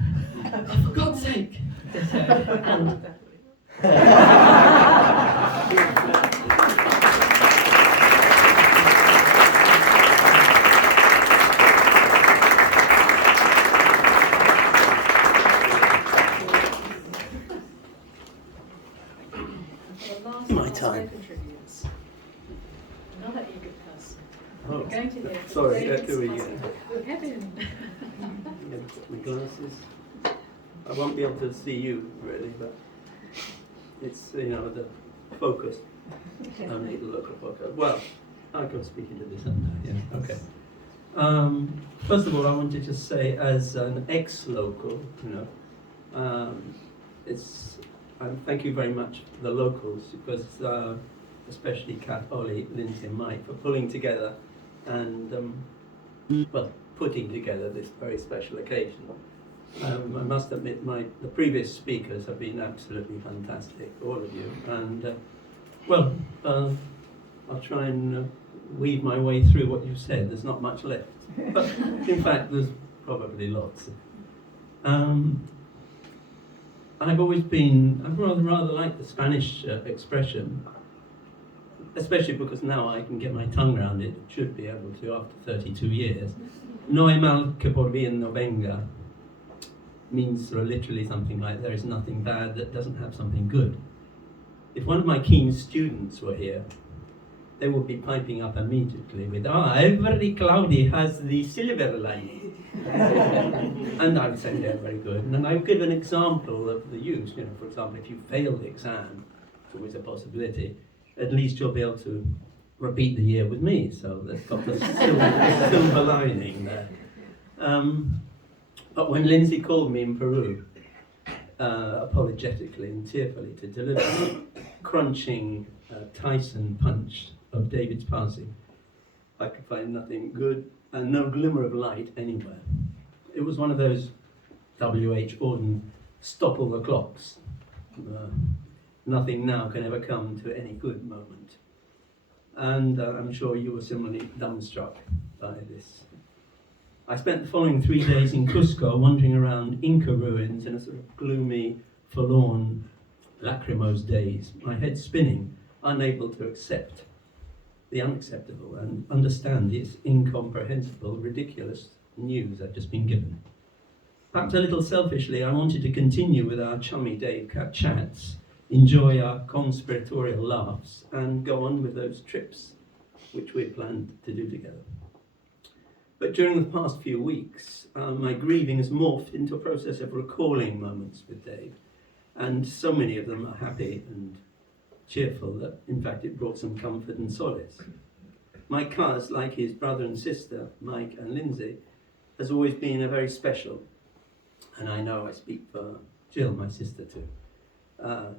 Oh, for God's sake! And my time. Another eager person. Oh, We're going to hear sorry, David's do we husband. Kevin. my glasses. I won't be able to see you really, but it's the focus. I need to look at focus. Well, I can speak into this. Yeah. Okay. First of all, I wanted to say, as an ex-local, thank you very much for the locals, because especially Kat, Ollie, Lindsay and Mike, for pulling together and putting together this very special occasion. I must admit the previous speakers have been absolutely fantastic, all of you, and I'll try and weave my way through what you've said. There's not much left, but in fact there's probably lots. I've rather like the Spanish expression, especially because now I can get my tongue around it, should be able to after 32 years. No hay mal que por bien no venga means sort of literally something like there is nothing bad that doesn't have something good. If one of my keen students were here, they would be piping up immediately with, every cloudy has the silver lining. And I would say, yeah, very good. And then I would give an example of the use. For example, if you fail the exam, it's always a possibility, at least you'll be able to repeat the year with me. So that's got the silver lining there. But when Lindsay called me in Peru, apologetically and tearfully, to deliver a crunching Tyson punch of David's passing, I could find nothing good and no glimmer of light anywhere. it was one of those W.H. Auden stop all the clocks. Nothing now can ever come to any good moment. And I'm sure you were similarly dumbstruck by this. I spent the following 3 days in Cusco wandering around Inca ruins in a sort of gloomy, forlorn, lachrymose daze, my head spinning, unable to accept the unacceptable and understand this incomprehensible, ridiculous news I'd just been given. Perhaps a little selfishly, I wanted to continue with our chummy Dave chats, enjoy our conspiratorial laughs, and go on with those trips which we planned to do together. But during the past few weeks, my grieving has morphed into a process of recalling moments with Dave, and so many of them are happy and cheerful that, in fact, it brought some comfort and solace. My cuz, like his brother and sister, Mike and Lindsay, has always been a very special, and I know I speak for Jill, my sister too,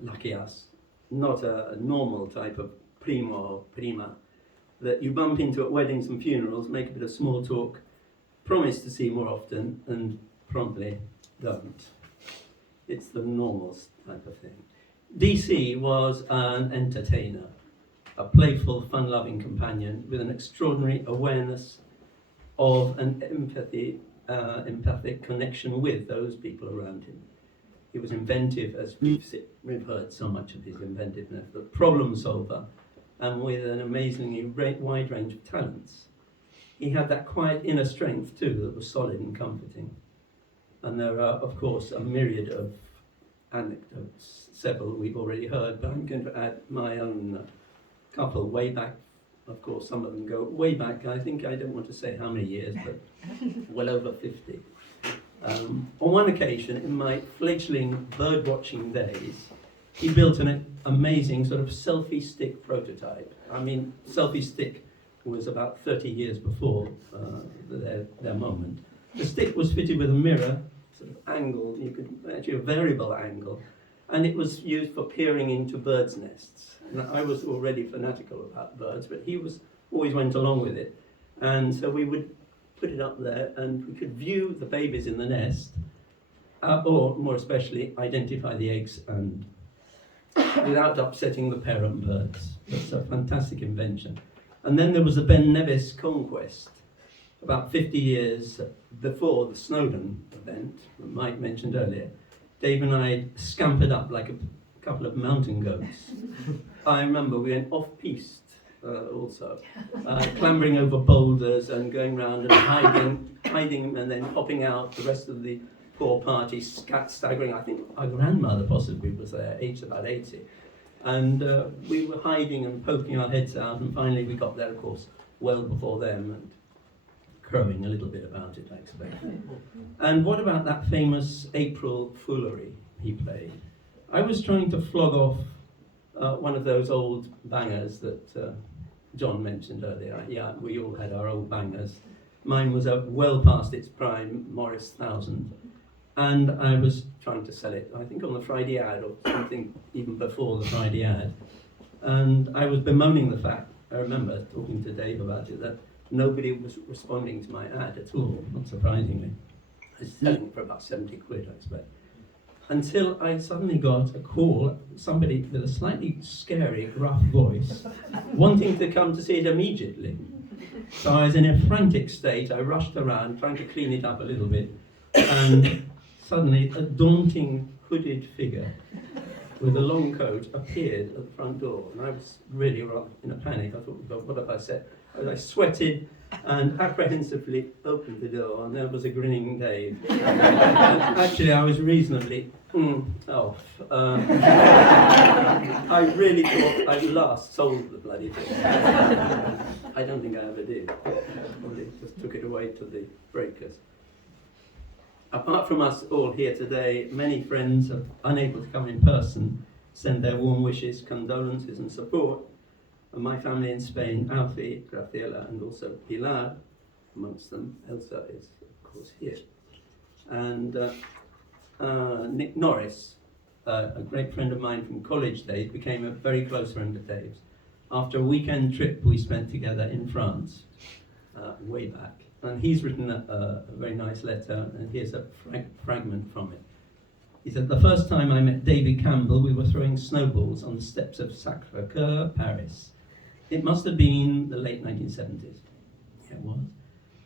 lucky us, not a normal type of primo or prima that you bump into at weddings and funerals, make a bit of small talk, promise to see more often, and promptly don't. It's the normal type of thing. DC was an entertainer, a playful, fun-loving companion with an extraordinary awareness of an empathic connection with those people around him. He was inventive, as we've heard so much of his inventiveness, the problem solver, and with an amazingly wide range of talents. He had that quiet inner strength too that was solid and comforting. And there are, of course, a myriad of anecdotes, several we've already heard, but I'm going to add my own couple way back. Of course, some of them go way back. I think I don't want to say how many years, but well over 50. On one occasion, in my fledgling bird-watching days, he built an amazing sort of selfie stick prototype. I mean, selfie stick was about 30 years before their moment. The stick was fitted with a mirror, sort of angled, you could actually a variable angle, and it was used for peering into birds' nests. And I was already fanatical about birds, but he always went along with it. And so we would put it up there, and we could view the babies in the nest, or more especially, identify the eggs and without upsetting the parent birds. It's a fantastic invention. And then there was the Ben Nevis conquest, about 50 years before the Snowdon event that Mike mentioned earlier. Dave and I scampered up like a couple of mountain goats. I remember we went off-piste also, clambering over boulders and going around and hiding and then popping out. The rest of the poor party staggering. I think our grandmother possibly was there, aged about 80. And we were hiding and poking our heads out, and finally we got there, of course, well before them, and crowing a little bit about it, I expect. And what about that famous April foolery he played? I was trying to flog off one of those old bangers that John mentioned earlier. Yeah, we all had our old bangers. Mine was well past its prime, Morris 1000. And I was trying to sell it, I think on the Friday ad or something even before the Friday ad. And I was bemoaning the fact, I remember talking to Dave about it, that nobody was responding to my ad at all, not surprisingly. I was selling it for about 70 quid, I expect. Until I suddenly got a call, somebody with a slightly scary, gruff voice, wanting to come to see it immediately. So I was in a frantic state. I rushed around, trying to clean it up a little bit, and suddenly a daunting hooded figure with a long coat appeared at the front door, and I was really rather in a panic. I thought, well, what have I said? I sweated and apprehensively opened the door, and there was a grinning Dave. Actually, I was reasonably off. I really thought I'd last sold the bloody thing. I don't think I ever did. Probably just took it away to the breakers. Apart from us all here today, many friends are unable to come in person, send their warm wishes, condolences and support. And my family in Spain, Alfie, Graciela and also Pilar, amongst them, Elsa is of course here. And Nick Norris, a great friend of mine from college days, became a very close friend of Dave's. After a weekend trip we spent together in France, way back, And he's written a very nice letter, and here's a fragment from it. He said, "The first time I met David Campbell, we were throwing snowballs on the steps of Sacré-Cœur, Paris. It must have been the late 1970s. Yeah, it was.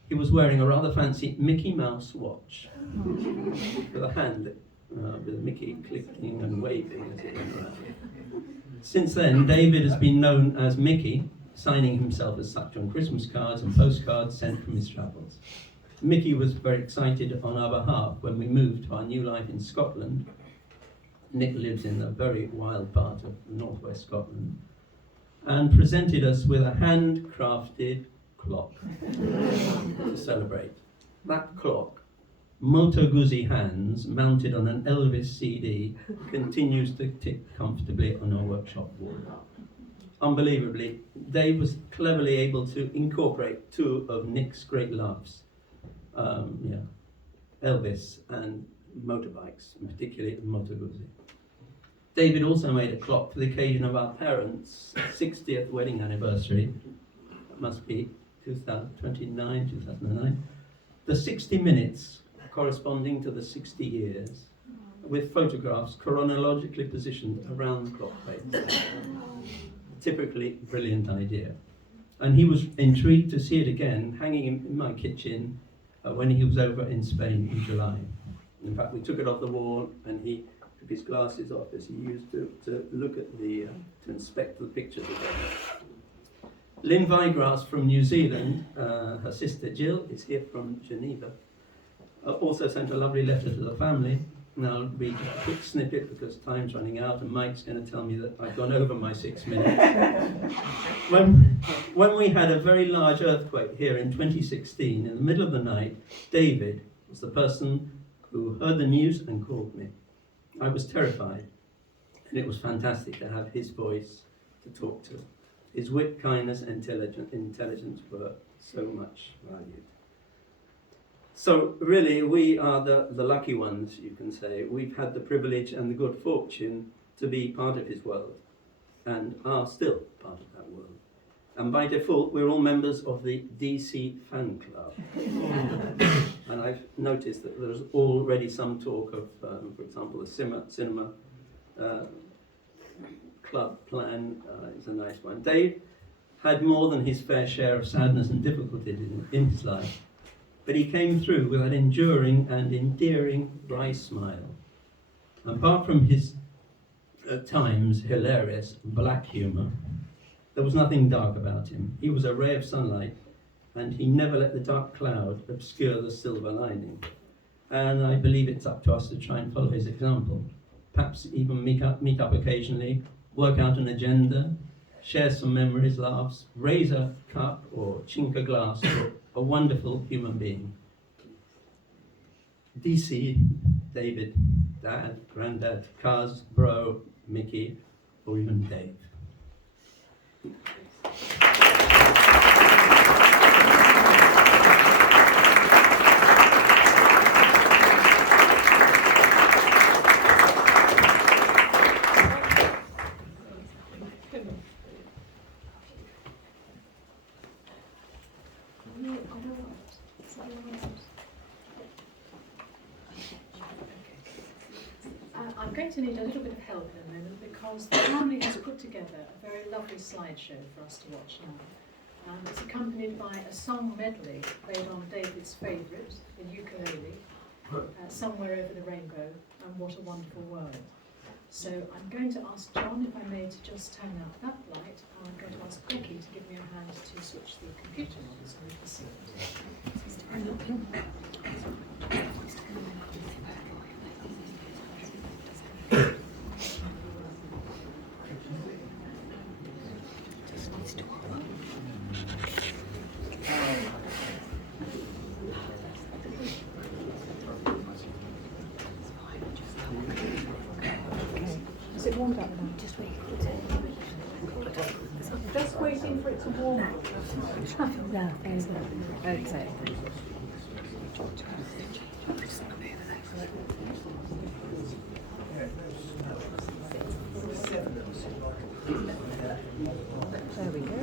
He was wearing a rather fancy Mickey Mouse watch with a hand with Mickey clicking and waving as it went around. Since then, David has been known as Mickey, signing himself as such on Christmas cards and postcards sent from his travels. Mickey was very excited on our behalf when we moved to our new life in Scotland. Nick lives in a very wild part of northwest Scotland, and presented us with a handcrafted clock to celebrate. That clock, Moto Guzzi hands mounted on an Elvis CD, continues to tick comfortably on our workshop wall. Unbelievably, Dave was cleverly able to incorporate two of Nick's great loves, Elvis and motorbikes, and particularly Moto Guzzi. David also made a clock for the occasion of our parents' 60th wedding anniversary. That must be 2009. The 60 minutes corresponding to the 60 years, with photographs chronologically positioned around the clock face. Typically brilliant idea. And he was intrigued to see it again, hanging in my kitchen when he was over in Spain in July. In fact, we took it off the wall, and he took his glasses off as he used to look at to inspect the pictures again. Lynn Vigrass from New Zealand, her sister Jill, is here from Geneva, also sent a lovely letter to the family. And I'll read just a quick snippet because time's running out, and Mike's going to tell me that I've gone over my 6 minutes. When we had a very large earthquake here in 2016, in the middle of the night, David was the person who heard the news and called me. I was terrified, and it was fantastic to have his voice to talk to. His wit, kindness, and intelligence were so much valued. So really, we are the lucky ones, you can say. We've had the privilege and the good fortune to be part of his world, and are still part of that world. And by default, we're all members of the DC fan club. And I've noticed that there's already some talk of, for example, the cinema club plan is a nice one. Dave had more than his fair share of sadness and difficulties in his life, but he came through with an enduring and endearing bright smile. Apart from his, at times, hilarious black humour, there was nothing dark about him. He was a ray of sunlight, and he never let the dark cloud obscure the silver lining. And I believe it's up to us to try and follow his example. Perhaps even meet up occasionally, work out an agenda, share some memories, laughs, raise a cup or chink a glass for a wonderful human being. DC, David, Dad, Granddad, Kaz, Bro, Mickey, or even Dave. I'm going to need a little bit of help in a moment because the family has put together a very lovely slideshow for us to watch now. It's accompanied by a song medley played on David's favourite, the ukulele, Somewhere Over the Rainbow, and What a Wonderful World. So I'm going to ask John, if I may, to just turn out that light, and I'm going to ask Becky to give me a hand to switch the computer on so we can see it. Is it warmed up now? Just wait. Just waiting for it to warm up. No, okay. There we go.